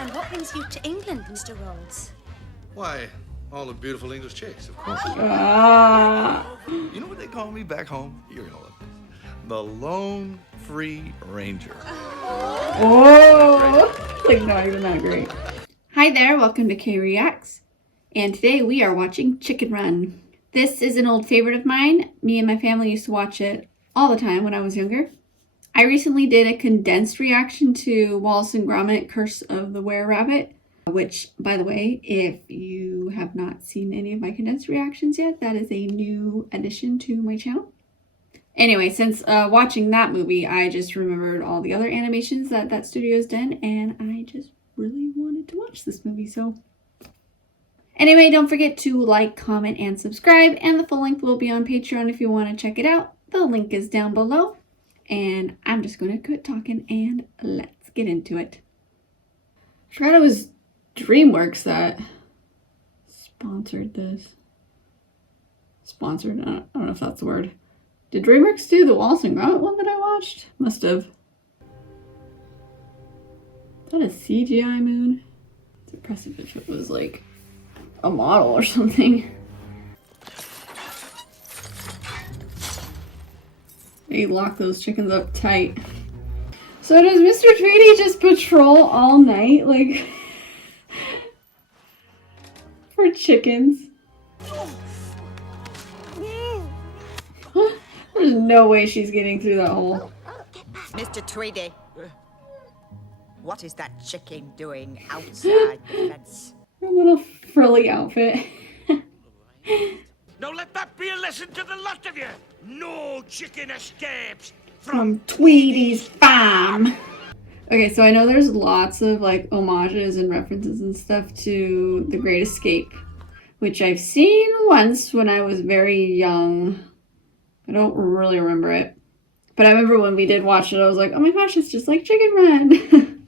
And what brings you to England, Mr. Rhodes? Why, all the beautiful English chicks, of course. You know what they call me back home? You're gonna love this. The Lone Free Ranger. Oh, like not even that great. Hi there, welcome to K Reacts, and today we are watching Chicken Run. This is an old favorite of mine. Me and my family used to watch it all the time when I was younger. I recently did a condensed reaction to Wallace and Gromit: Curse of the Were-Rabbit, which, by the way, if you have not seen any of my condensed reactions yet, that is a new addition to my channel. Anyway, since watching that movie, I just remembered all the other animations that studio's done, and I just really wanted to watch this movie, so... Anyway, don't forget to like, comment, and subscribe, and the full length will be on Patreon if you want to check it out. The link is down below, and I'm just going to quit talking, and let's get into it. I forgot it was DreamWorks that sponsored this. Sponsored? I don't know if that's the word. Did DreamWorks do the Wallace and Gromit one that I watched? Must have. Is that a CGI moon? It's impressive if it was like a model or something. They lock those chickens up tight. So does Mr. Tweety just patrol all night, like, for chickens? There's no way she's getting through that hole. Mr. Tweedy, what is that chicken doing outside the fence? Her little frilly outfit. Now let that be a lesson to the lot of you. No chicken escapes From Tweety's farm. Okay, so I know there's lots of like homages and references and stuff to The Great Escape, which I've seen once when I was very young. I don't really remember it. But I remember when we did watch it, I was like, oh my gosh, it's just like Chicken Run.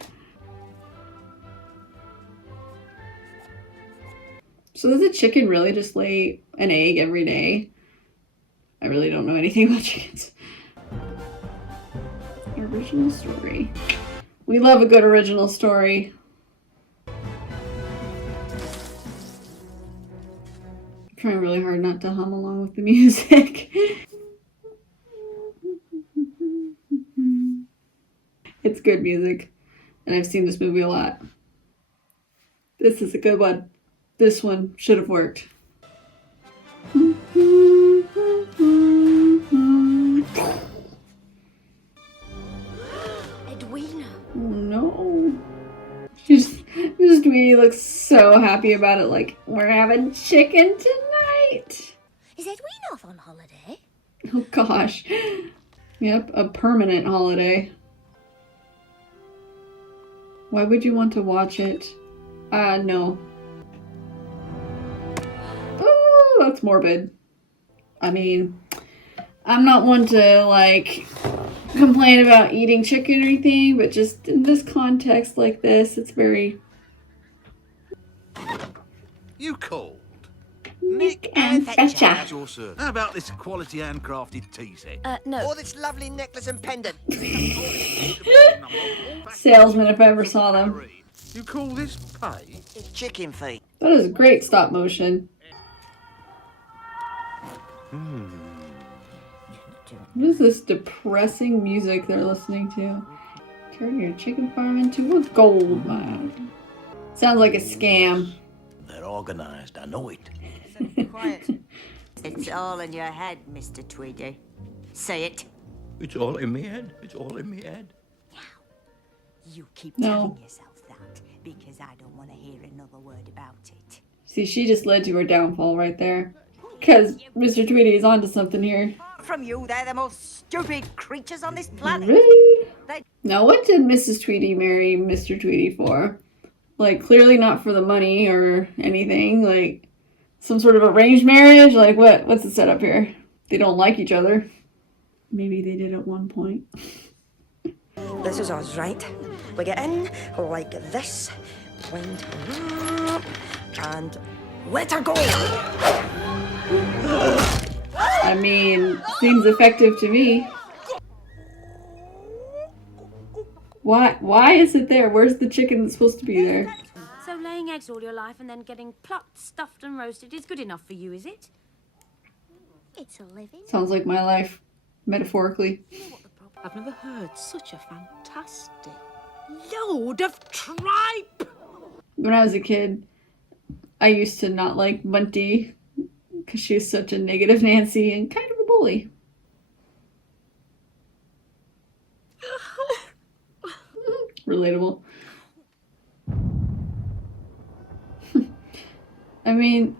So does a chicken really just lay an egg every day? I really don't know anything about chickens. Original story. We love a good original story. I'm trying really hard not to hum along with the music. It's good music, and I've seen this movie a lot. This is a good one. This one should have worked. Edwina. Oh no. Mrs. Tweety looks so happy about it, like, we're having chicken tonight. Is Edwina off on holiday? Oh gosh. Yep, a permanent holiday. Why would you want to watch it? No. Oh, that's morbid. I mean, I'm not one to, like, complain about eating chicken or anything, but just in this context like this, it's very... You called? Nick and Fetcher. How's your service? How about this quality handcrafted tea set? No. Or this lovely necklace and pendant? Salesman if I ever saw them. You call this pay? It's chicken feet. That is great stop motion. What is this depressing music they're listening to? Turn your chicken farm into a gold mine. Sounds like a scam. They're organized, I know it. Quiet. It's all in your head, Mr. Tweedy. Say it. It's all in me head. It's all in me head. You keep No. telling yourself that because I don't want to hear another word about it. See, she just led to her downfall right there. Because Mr. Tweety is onto something here. From you, they're the most stupid creatures on this planet. Rude. They- Now, what did Mrs. Tweety marry Mr. Tweety for? Like, clearly not for the money or anything. Like, some sort of arranged marriage? Like, what's the setup here? They don't like each other. Maybe they did at one point. This is us, right? We get in like this, wind up, and let her go. I mean, seems effective to me. Why is it there? Where's the chicken that's supposed to be there? So laying eggs all your life and then getting plucked, stuffed and roasted is good enough for you, is it? It's a living. Sounds like my life, metaphorically. I've never heard such a fantastic load of tripe. When I was a kid, I used to not like Bunty because she was such a negative Nancy and kind of a bully. Relatable. I mean,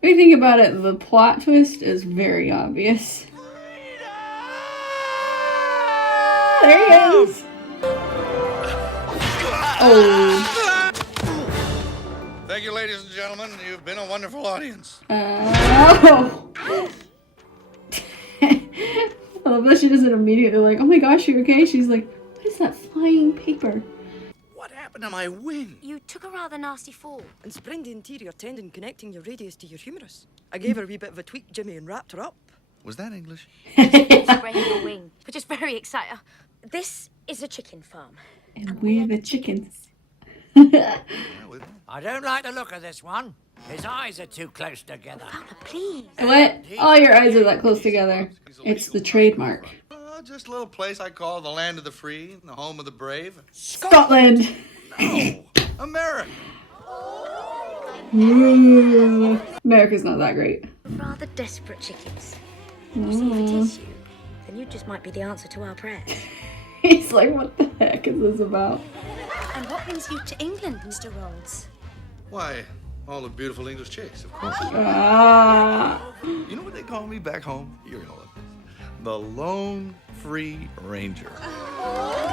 when you think about it, the plot twist is very obvious. There he is! Oh. Thank you, ladies and gentlemen. You've been a wonderful audience. Oh. I love that she doesn't immediately like, oh my gosh, you okay? She's like, what is that flying paper? What happened to my wing? You took a rather nasty fall. And sprained the anterior tendon connecting your radius to your humerus. I gave her a wee bit of a tweak, Jimmy, and wrapped her up. Was that English? Breaking your wing, which is very exciting. This is a chicken farm. And we're the chickens. I don't like the look of this one. His eyes are too close together. Please. What? All your eyes are that close together. It's the trademark. Just a little place I call the land of the free, the home of the brave. Scotland! No, America. Ooh. America's not that great. Rather desperate chickens. You see, if it is you, then you just might be the answer to our prayers. He's like, what the heck is this about? And what brings you to England, Mr. Rolls? Why, all the beautiful English chicks, of course. Ah. You know what they call me back home? You're gonna love this. The Lone Free Ranger.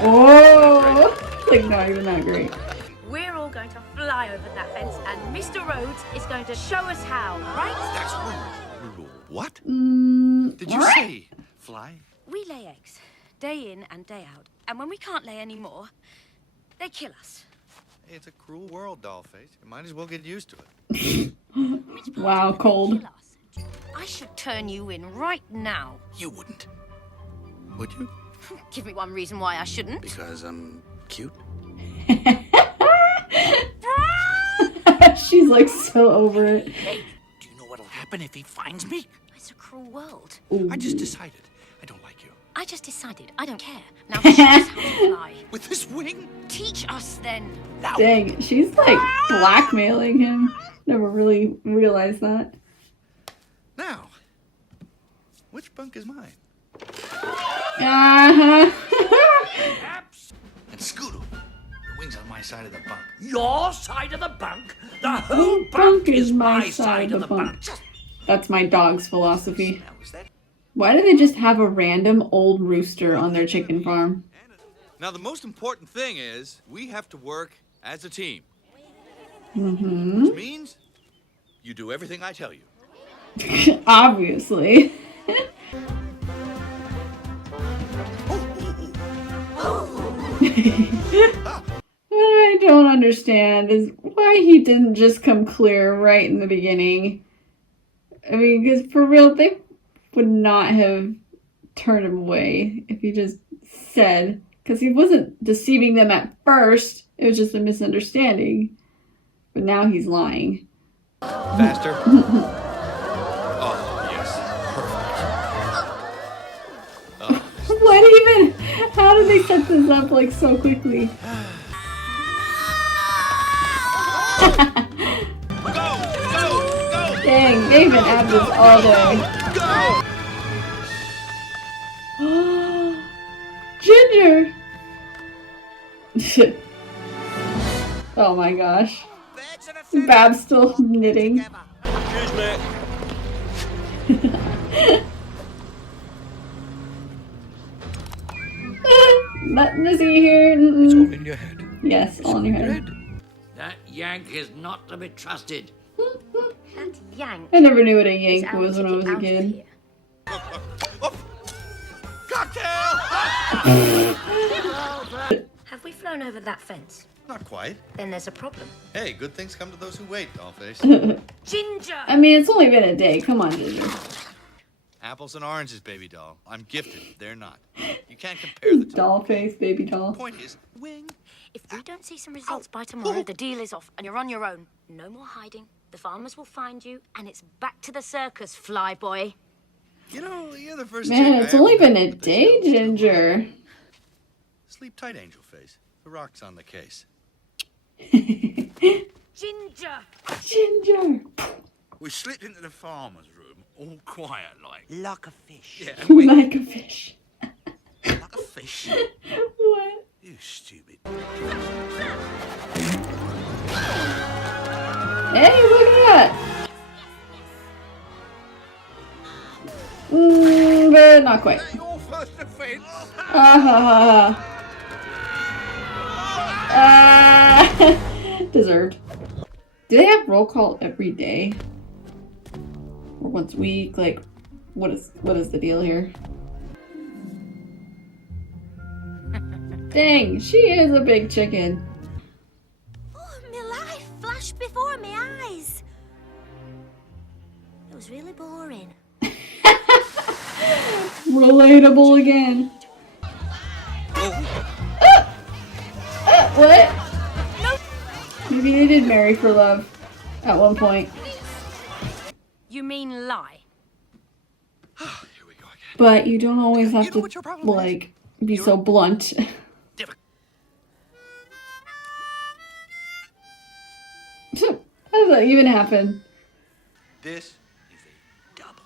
Oh! Like, not even that great. We're all going to fly over that fence and Mr. Rhodes is going to show us how, right? That's rude. What? Did you What? say fly? We lay eggs, day in and day out. And when we can't lay any more, they kill us. Hey, it's a cruel world, Dollface. You might as well get used to it. Wow, cold. Kill us. I should turn you in right now. You wouldn't. Would you? Give me one reason why I shouldn't. Because I'm cute? She's like so over it. Do you know what'll happen if he finds me? It's a cruel world. Ooh. I just decided I don't like you. I just decided I don't care. Now show us how to fly. With this wing? Teach us then. Dang, she's like blackmailing him. Never really realized that. Now, which bunk is mine? Uh-huh. And Scooter, your wing's on my side of the bunk. Your side of the bunk? The whole Bunk bunk is is my my side of the bunk. That's my dog's philosophy. Now, is that? Why do they just have a random old rooster on their chicken farm? Now, the most important thing is we have to work as a team. Mm-hmm. Which means you do everything I tell you. Obviously. What I don't understand is why he didn't just come clear right in the beginning. I mean, because for real, they would not have turned him away if he just said, because he wasn't deceiving them at first, it was just a misunderstanding. But now he's lying. Faster. Oh, yes. Perfect. What even? How did they set this up like so quickly? Dang, they've been at this all day. Ginger! Oh my gosh. Bab's still knitting. Excuse me. Nothing to see here. It's all in your head. Yes, all in your head. That Yank is not to be trusted. That yank. I never knew what a is yank our was when I ticket was a out of kid. here. Cocktail! Have we flown over that fence? Not quite. Then there's a problem. Hey, good things come to those who wait, Dollface. Ginger! I mean, it's only been a day. Come on, Ginger. Apples and oranges, baby doll. I'm gifted. They're not. You can't compare the two. Doll face, baby doll. Point is, wing. If we don't see some results by tomorrow, the deal is off and you're on your own. No more hiding. The farmers will find you and it's back to the circus, flyboy. You know, you're the first Man, chick it's I only ever been met a with day, shell still Ginger. on. Sleep tight, angel face. The rock's on the case. Ginger! Ginger. We slipped into the farmer's room, all quiet like. Like a fish. Yeah, and we Like a fish. like a fish. What? You stupid. Hey, look at that. But not quite. Your first offense. Deserved. Do they have roll call every day? Or once a week? Like, what is the deal here? Dang, she is a big chicken. Oh, my life flashed before my eyes. It was really boring. Relatable again. What? Maybe they did marry for love at one point. You mean lie? Here we go again. But you don't always have You know to, what your problem is? like, be so blunt. How does that even happen? This is a double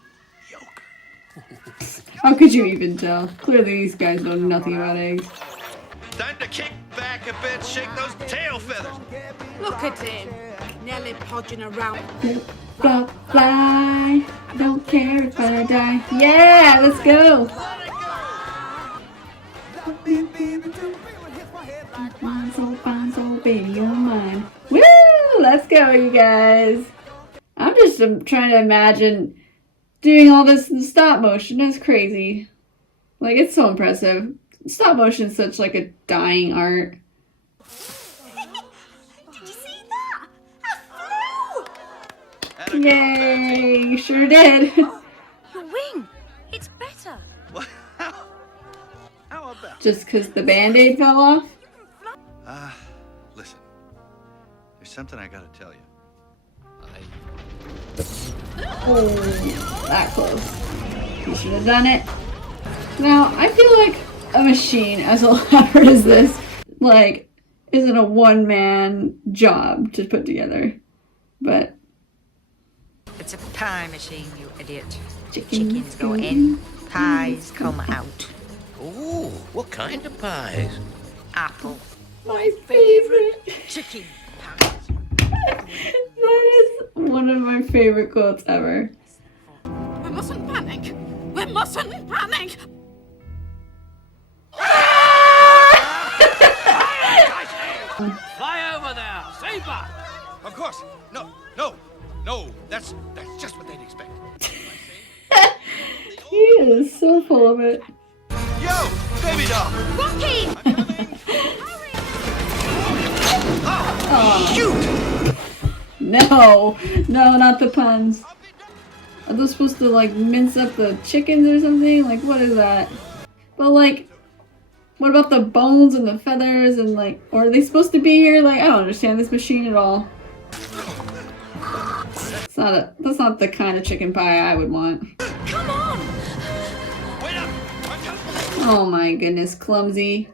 yolker. How could you even tell? Clearly these guys know nothing about eggs. Time to kick back a bit, shake those tail feathers. Look at him, nearly podging around. Fly, fly, don't care if I die. Yeah, let's go. Fine, so baby, you're mine. Woo! Let's go, you guys. I'm just trying to imagine doing all this in stop motion. That's crazy. Like, it's so impressive. Stop motion is such like a dying art. Did you see that? I flew! Yay! You sure did. Your wing! It's better! What? How about? Just because the band-aid fell off? Listen. There's something I gotta tell you. Oh, that close. You should have done it. Now, I feel like a machine as elaborate as this, like, isn't a one-man job to put together. But It's a pie machine, you idiot. chickens Chickens go in, pies come out. Ooh, what kind of pies? Apple. my favorite. Chicken pies. That is one of my favorite quotes ever. We mustn't panic. We mustn't panic. Fly over there, Saber! Of course. No. That's just what they'd expect. He is so full of it. Yo, baby doll. Rocky! I'm coming. Oh, Shoot! no, not the puns. Are those supposed to like mince up the chickens or something? Like, what is that? But like, what about the bones and the feathers and like, or are they supposed to be here? Like, I don't understand this machine at all. That's not the kind of chicken pie I would want. Come on! Wait up! I'm coming. Oh my goodness, clumsy.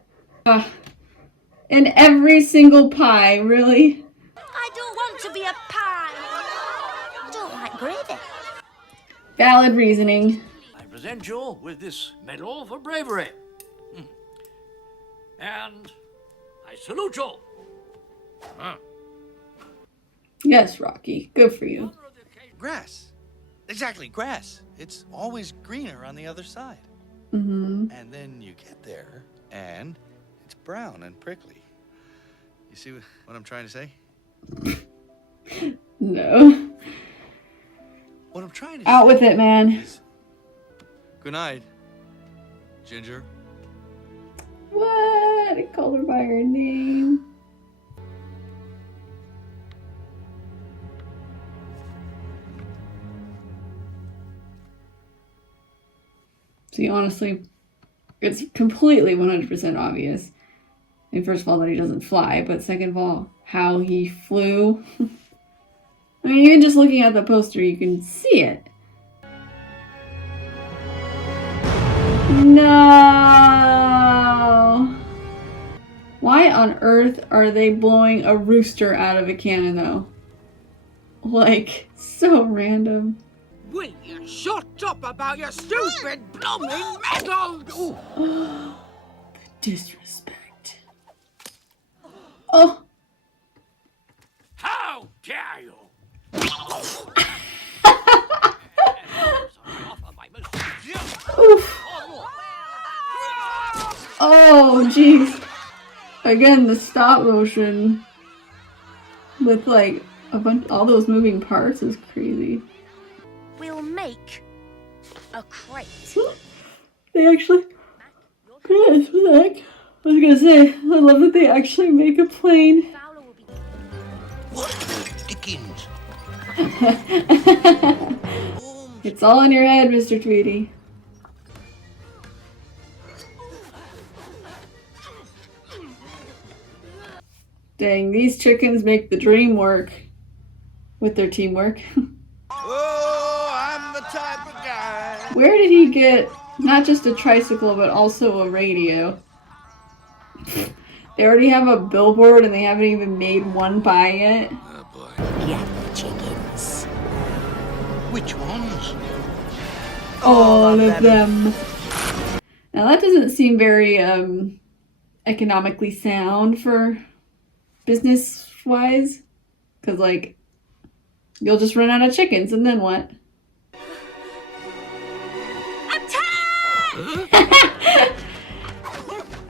In every single pie, really? I don't want to be a pie. I don't like gravy. Valid reasoning. I present you with this medal for bravery. And I salute you. Yes, Rocky. Good for you. Grass. Exactly, grass. It's always greener on the other side. Mm-hmm. And then you get there, and it's brown and prickly. You see what I'm trying to say? No. What I'm trying to Out say with it, man. is, good night, Ginger. What? It called her by her name. See, honestly, it's completely 100% obvious. I mean, first of all, that he doesn't fly, but second of all, how he flew. I mean, even just looking at the poster, you can see it. No! Why on earth are they blowing a rooster out of a cannon, though? Like, so random. Will you shut up about your stupid blooming medals? The disrespect. Oh! How dare you? Oof. Oh, jeez. Again, the stop motion with like all those moving parts is crazy. We'll make a crate. They actually. Yes, what the heck? I was gonna say, I love that they actually make a plane. Fowler will be. What the dickens? It's all in your head, Mr. Tweety. Dang, these chickens make the dream work with their teamwork. Oh, I'm the type of guy. Where did he get not just a tricycle, but also a radio? They already have a billboard and they haven't even made one by yet. Oh, boy. Get the chickens. Which ones? All of them. Now that doesn't seem very economically sound for business-wise. Because, like, you'll just run out of chickens and then what?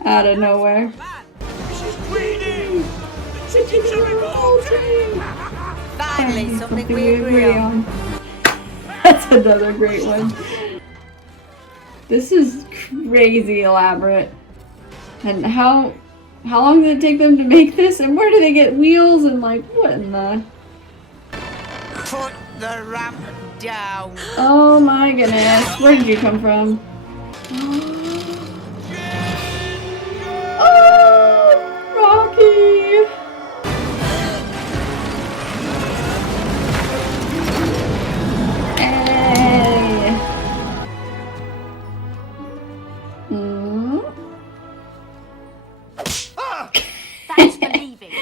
Out of nowhere. Finally, Finally, something we agree on. That's another great one. This is crazy elaborate. And how long did it take them to make this? And where do they get wheels? And like, what in the... Put the ramp down. Oh my goodness. Where did you come from? Oh, Rocky! Hey! That's for leaving.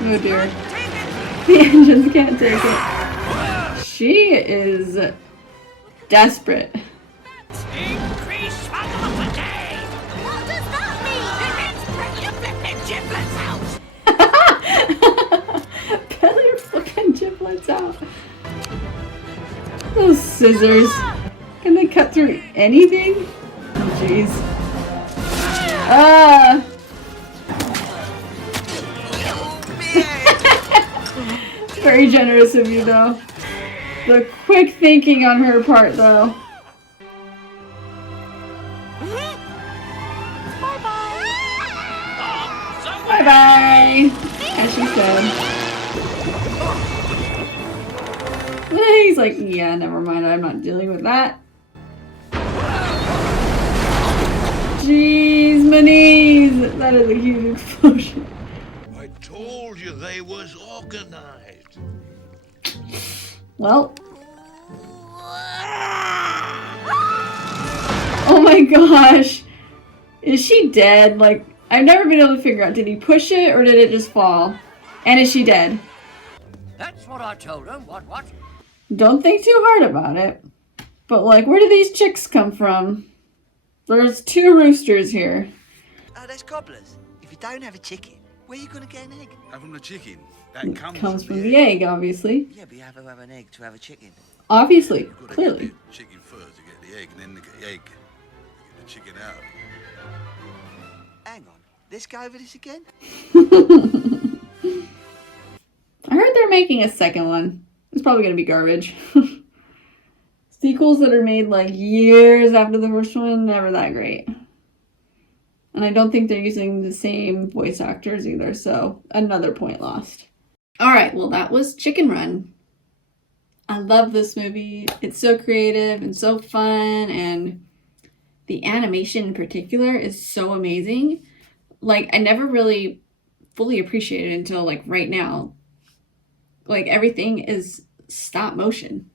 Oh dear. The engines can't take it. She is desperate. Increase velocity! What does that mean? It means put your flipping giblets out! Put your fucking giblets out. Those scissors. Can they cut through anything? Oh, jeez. Ah! Very generous of you, though. The quick thinking on her part, though. Bye-bye! As she said. He's like, yeah, never mind. I'm not dealing with that. Jeez, my knees! That is a huge explosion. I told you they was organized. Well. Oh my gosh. Is she dead? Like, I've never been able to figure out, did he push it or did it just fall? And is she dead? That's what I told him. What? Don't think too hard about it. But like, where do these chicks come from? There's 2 roosters here. Oh, that's cobblers. If you don't have a chicken, where are you going to get an egg? How from the chicken? That It comes, comes from the egg, obviously. Yeah, but you have to have an egg to have a chicken. Obviously, You've got to clearly. get the chicken first to get the egg, and then to get the egg to get the chicken out. Hang on, let's go over this again. I heard they're making a second one. It's probably going to be garbage. Sequels that are made like years after the first one, never that great. And I don't think they're using the same voice actors either, so another point lost. Alright, well that was Chicken Run. I love this movie. It's so creative and so fun, and the animation in particular is so amazing. Like, I never really fully appreciated it until like right now. Like, everything is stop motion.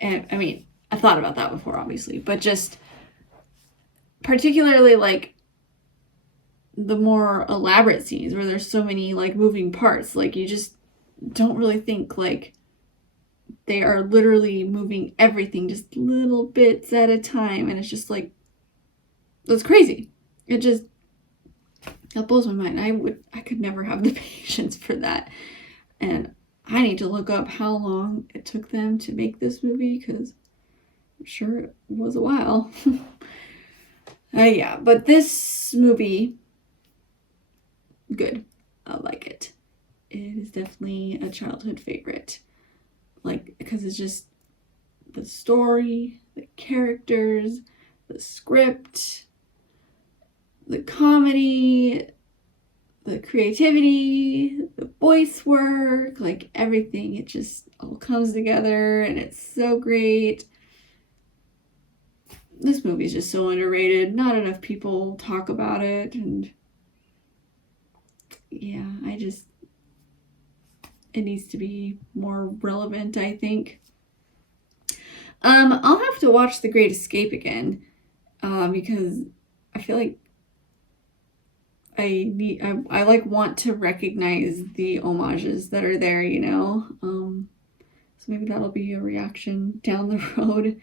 And I mean, I thought about that before, obviously, but just particularly like the more elaborate scenes where there's so many like moving parts, like you just don't really think like they are literally moving everything just little bits at a time, and it's just like, that's crazy. That blows my mind. I could never have the patience for that. And I need to look up how long it took them to make this movie, because I'm sure it was a while. Yeah, but this movie, good. I like it. It is definitely a childhood favorite. Like, because it's just the story, the characters, the script, the comedy, the creativity, the voice work, like everything. It just all comes together and it's so great. This movie is just so underrated. Not enough people talk about it, and yeah, it needs to be more relevant, I think. I'll have to watch The Great Escape again, because I feel like I like want to recognize the homages that are there, you know. So maybe that'll be a reaction down the road.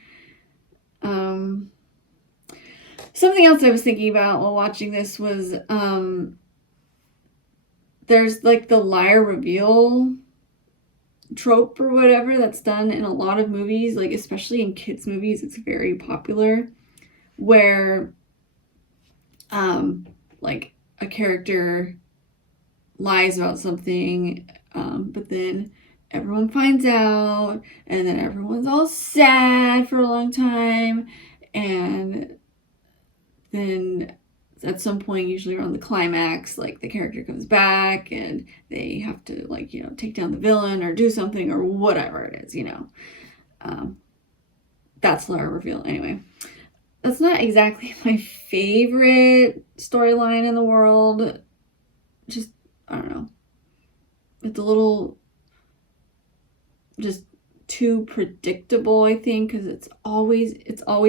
Something else I was thinking about while watching this was there's like the liar reveal trope or whatever that's done in a lot of movies, like especially in kids movies. It's very popular, where like a character lies about something, but then everyone finds out, and then everyone's all sad for a long time, and then at some point, usually around the climax, like the character comes back and they have to, like, you know, take down the villain or do something or whatever it is, you know. That's Lara reveal. Anyway, that's not exactly my favorite storyline in the world. Just, I don't know. It's a little just too predictable, I think, because it's always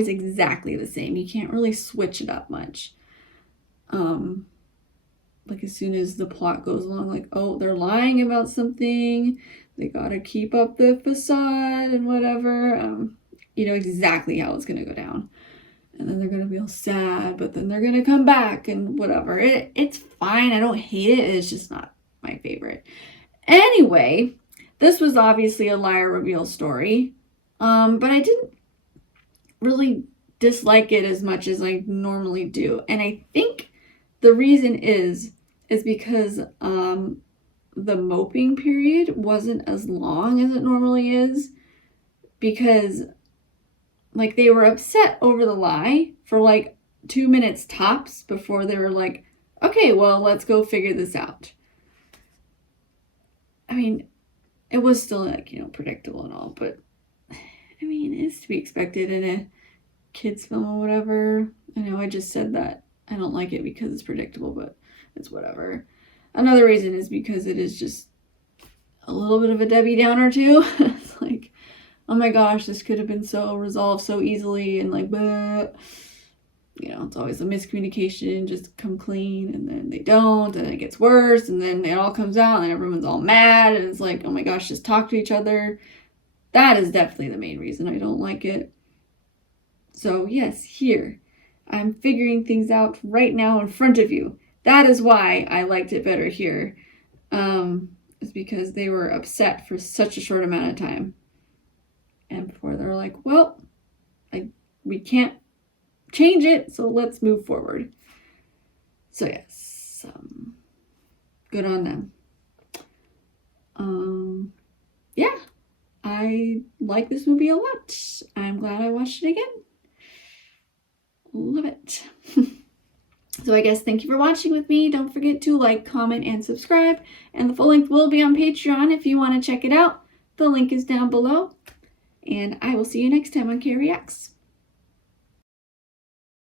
exactly the same. You can't really switch it up much. Like as soon as the plot goes along, like, oh, they're lying about something, they gotta keep up the facade and whatever. You know exactly how it's gonna go down, and then they're gonna be all sad, but then they're gonna come back and whatever. It's fine. I don't hate it. It's just not my favorite. Anyway, this was obviously a liar reveal story, but I didn't really dislike it as much as I normally do, and I think the reason is because the moping period wasn't as long as it normally is, because like they were upset over the lie for like 2 minutes tops before they were like, okay, well, let's go figure this out. I mean, it was still like, you know, predictable and all, but I mean, it's to be expected in a kids film or whatever. I know I just said that I don't like it because it's predictable, but it's whatever. Another reason is because it is just a little bit of a Debbie Downer too. It's like, oh my gosh, this could have been so resolved so easily, and like, bleh. You know, it's always a miscommunication, just come clean, and then they don't, and it gets worse, and then it all comes out, and everyone's all mad, and it's like, oh my gosh, just talk to each other. That is definitely the main reason I don't like it. So yes, here, I'm figuring things out right now in front of you. That is why I liked it better here. It's because they were upset for such a short amount of time. And before they're like, well, we can't change it, so let's move forward. So yes, good on them. Yeah, I like this movie a lot. I'm glad I watched it again. Love it. So I guess thank you for watching with me. Don't forget to like, comment, and subscribe. And the full length will be on Patreon if you want to check it out. The link is down below. And I will see you next time on K Reacts.